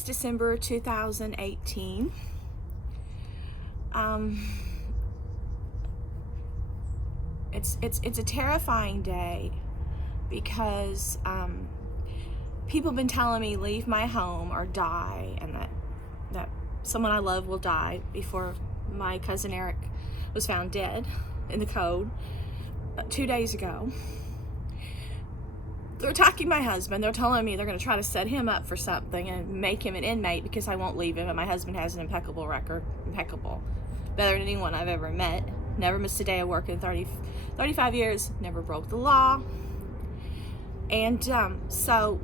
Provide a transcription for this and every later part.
is December 2018. It's a terrifying day because people have been telling me leave my home or die, and that someone I love will die before my cousin Eric was found dead in the code 2 days ago. They're attacking my husband. They're telling me they're going to try to set him up for something and make him an inmate because I won't leave him. And my husband has an impeccable record. Impeccable. Better than anyone I've ever met. Never missed a day of work in 35 years. Never broke the law. And so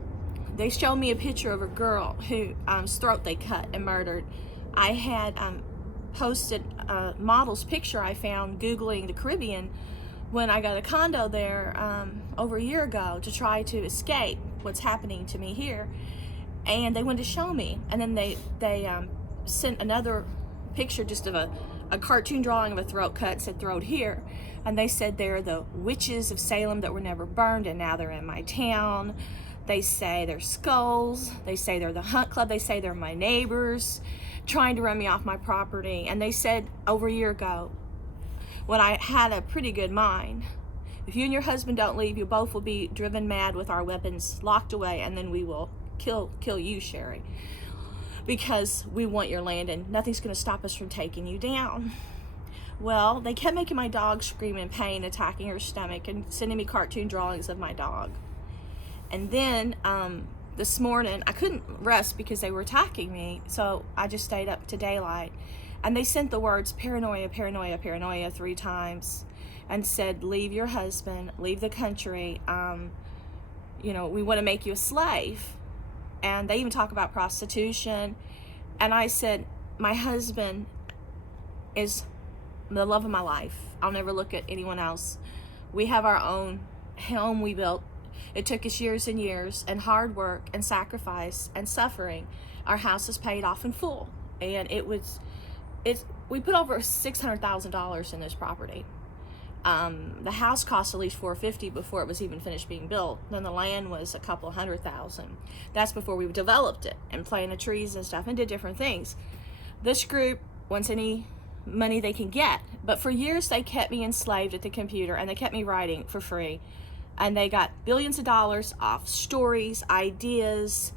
they showed me a picture of a girl whose throat they cut and murdered. I had posted a model's picture I found Googling the Caribbean when I got a condo there over a year ago to try to escape what's happening to me here. And they wanted to show me. And then they sent another picture just of a cartoon drawing of a throat cut, said throat here. And they said they're the witches of Salem that were never burned and now they're in my town. They say they're skulls. They say they're the Hunt Club. They say they're my neighbors trying to run me off my property. And they said over a year ago, when I had a pretty good mind, if you and your husband don't leave, you both will be driven mad with our weapons locked away, and then we will kill you, Sherry, because we want your land and nothing's going to stop us from taking you down. Well, they kept making my dog scream in pain, attacking her stomach, and sending me cartoon drawings of my dog. And then this morning, I couldn't rest because they were attacking me, so I just stayed up to daylight. And they sent the words paranoia, paranoia, paranoia 3 times and said, leave your husband, leave the country. We want to make you a slave. And they even talk about prostitution. And I said, my husband is the love of my life. I'll never look at anyone else. We have our own home we built. It took us years and years and hard work and sacrifice and suffering. Our house is paid off in full. And we put over $600,000 in this property. The house cost at least $450,000 before it was even finished being built. Then the land was a couple $100,000. That's before we developed it and planted trees and stuff and did different things. This group wants any money they can get, but for years they kept me enslaved at the computer and they kept me writing for free. And they got billions of dollars off stories, ideas,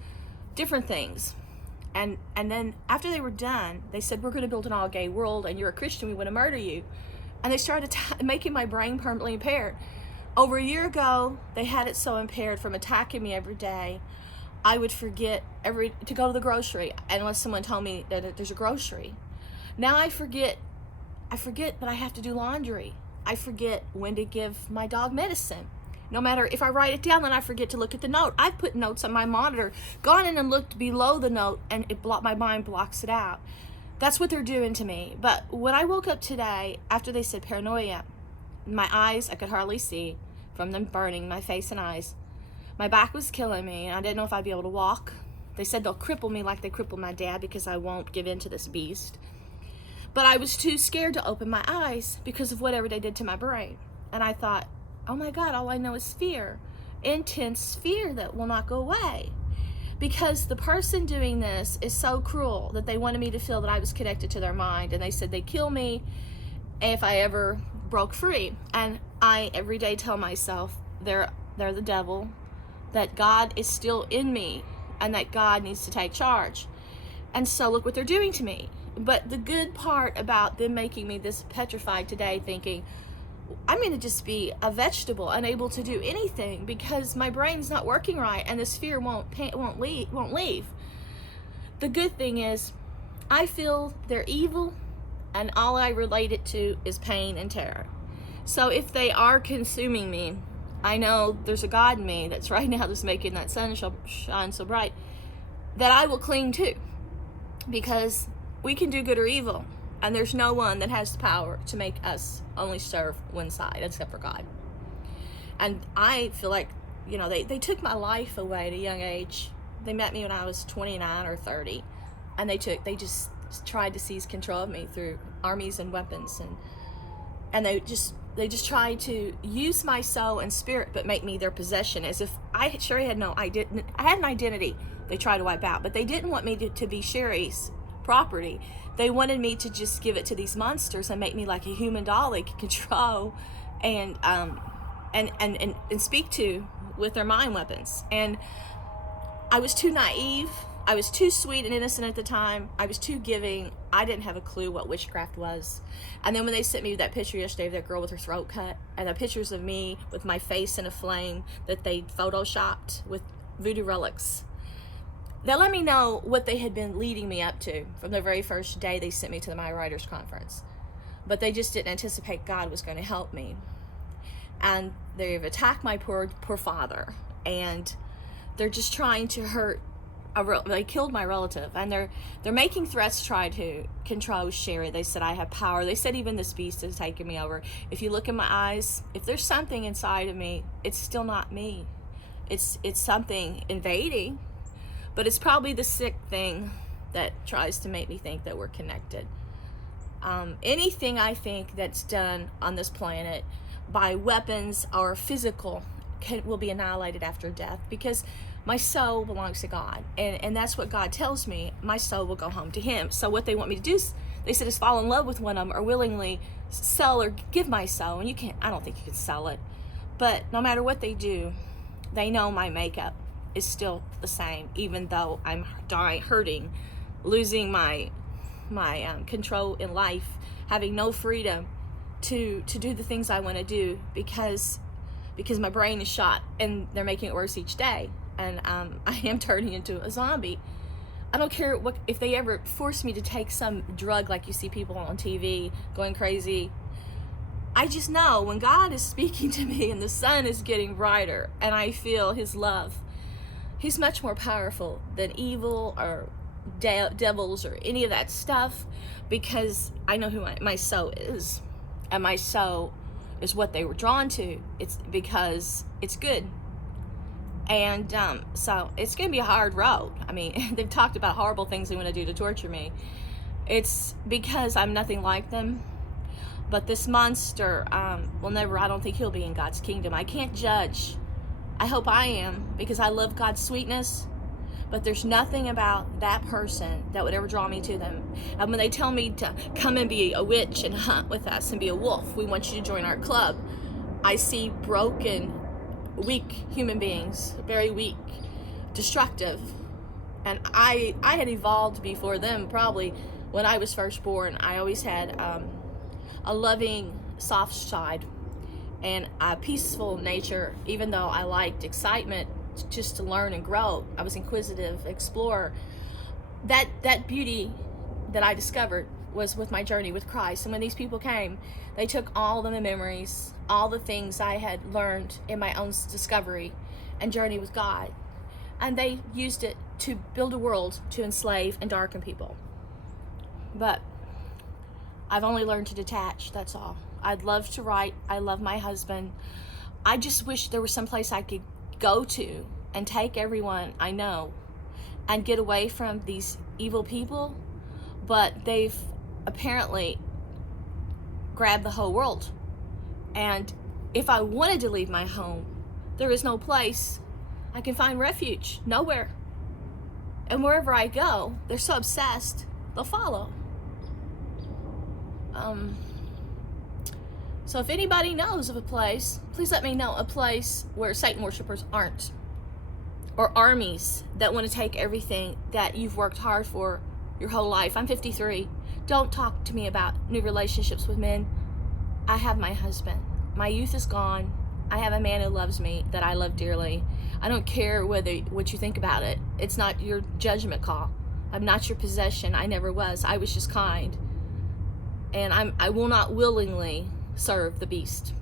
different things. And then after they were done, they said, we're going to build an all-gay world, and you're a Christian, we want to murder you. And they started making my brain permanently impaired. Over a year ago, they had it so impaired from attacking me every day, I would forget to go to the grocery unless someone told me that there's a grocery. Now I forget that I have to do laundry. I forget when to give my dog medicine. No matter if I write it down, then I forget to look at the note. I've put notes on my monitor, gone in and looked below the note, and my mind blocks it out. That's what they're doing to me. But when I woke up today, after they said paranoia, my eyes, I could hardly see from them burning my face and eyes. My back was killing me, and I didn't know if I'd be able to walk. They said they'll cripple me like they crippled my dad because I won't give in to this beast. But I was too scared to open my eyes because of whatever they did to my brain. And I thought, oh my God, all I know is fear. Intense fear that will not go away. Because the person doing this is so cruel that they wanted me to feel that I was connected to their mind. And they said they'd kill me if I ever broke free. And I every day tell myself they're the devil, that God is still in me, and that God needs to take charge. And so look what they're doing to me. But the good part about them making me this petrified today, thinking, I'm going to just be a vegetable, unable to do anything because my brain's not working right and this fear won't leave. The good thing is I feel they're evil and all I relate it to is pain and terror. So if they are consuming me, I know there's a God in me that's right now just making that sun shine so bright that I will cling to, because we can do good or evil. And there's no one that has the power to make us only serve one side except for God. And I feel like, they took my life away at a young age. They met me when I was 29 or 30. And they just tried to seize control of me through armies and weapons. And they just tried to use my soul and spirit, but make me their possession, as if I sure had no, I had an identity they tried to wipe out, but they didn't want me to be Sherry's property. They wanted me to just give it to these monsters and make me like a human doll they could control and speak to with their mind weapons. And I was too naive. I was too sweet and innocent at the time. I was too giving. I didn't have a clue what witchcraft was. And then when they sent me that picture yesterday of that girl with her throat cut, and the pictures of me with my face in a flame that they photoshopped with voodoo relics, that let me know what they had been leading me up to from the very first day they sent me to my writers' conference. But they just didn't anticipate God was going to help me. And they've attacked my poor father, and they're just trying to hurt. They killed my relative, and they're making threats to try to control Sherry. They said I have power. They said even this beast has taken me over. If you look in my eyes, if there's something inside of me, it's still not me. It's something invading, but it's probably the sick thing that tries to make me think that we're connected. Anything I think that's done on this planet by weapons or physical will be annihilated after death, because my soul belongs to God, and that's what God tells me. My soul will go home to Him. So what they want me to do, they said, is fall in love with one of them or willingly sell or give my soul. And you can't. I don't think you can sell it. But no matter what they do, they know my makeup is still the same, even though I'm hurting, losing my control in life, having no freedom to do the things I want to do because my brain is shot and they're making it worse each day. And I am turning into a zombie. I don't care if they ever force me to take some drug like you see people on TV going crazy. I just know when God is speaking to me and the sun is getting brighter and I feel His love, He's much more powerful than evil or devils or any of that stuff, because I know who my soul is. And my soul is what they were drawn to. It's because it's good. And so it's going to be a hard road. I mean, they've talked about horrible things they want to do to torture me. It's because I'm nothing like them. But this monster will never, I don't think he'll be in God's kingdom. I can't judge. I hope I am, because I love God's sweetness. But there's nothing about that person that would ever draw me to them. And when they tell me to come and be a witch and hunt with us and be a wolf, we want you to join our club, I see broken, weak human beings, very weak, destructive. And I had evolved before them. Probably when I was first born, I always had a loving, soft side and a peaceful nature, even though I liked excitement just to learn and grow. I was inquisitive, explorer. That beauty that I discovered was with my journey with Christ. And when these people came, they took all the memories, all the things I had learned in my own discovery and journey with God, and they used it to build a world to enslave and darken people. But I've only learned to detach, that's all. I'd love to write. I love my husband. I just wish there was some place I could go to and take everyone I know and get away from these evil people, but they've apparently grabbed the whole world. And if I wanted to leave my home, there is no place I can find refuge, nowhere. And wherever I go, they're so obsessed, they'll follow. So if anybody knows of a place, please let me know, a place where Satan worshipers aren't, or armies that want to take everything that you've worked hard for your whole life. I'm 53. Don't talk to me about new relationships with men. I have my husband. My youth is gone. I have a man who loves me, that I love dearly. I don't care what you think about it. It's not your judgment call. I'm not your possession. I never was. I was just kind. And I will not willingly serve the beast.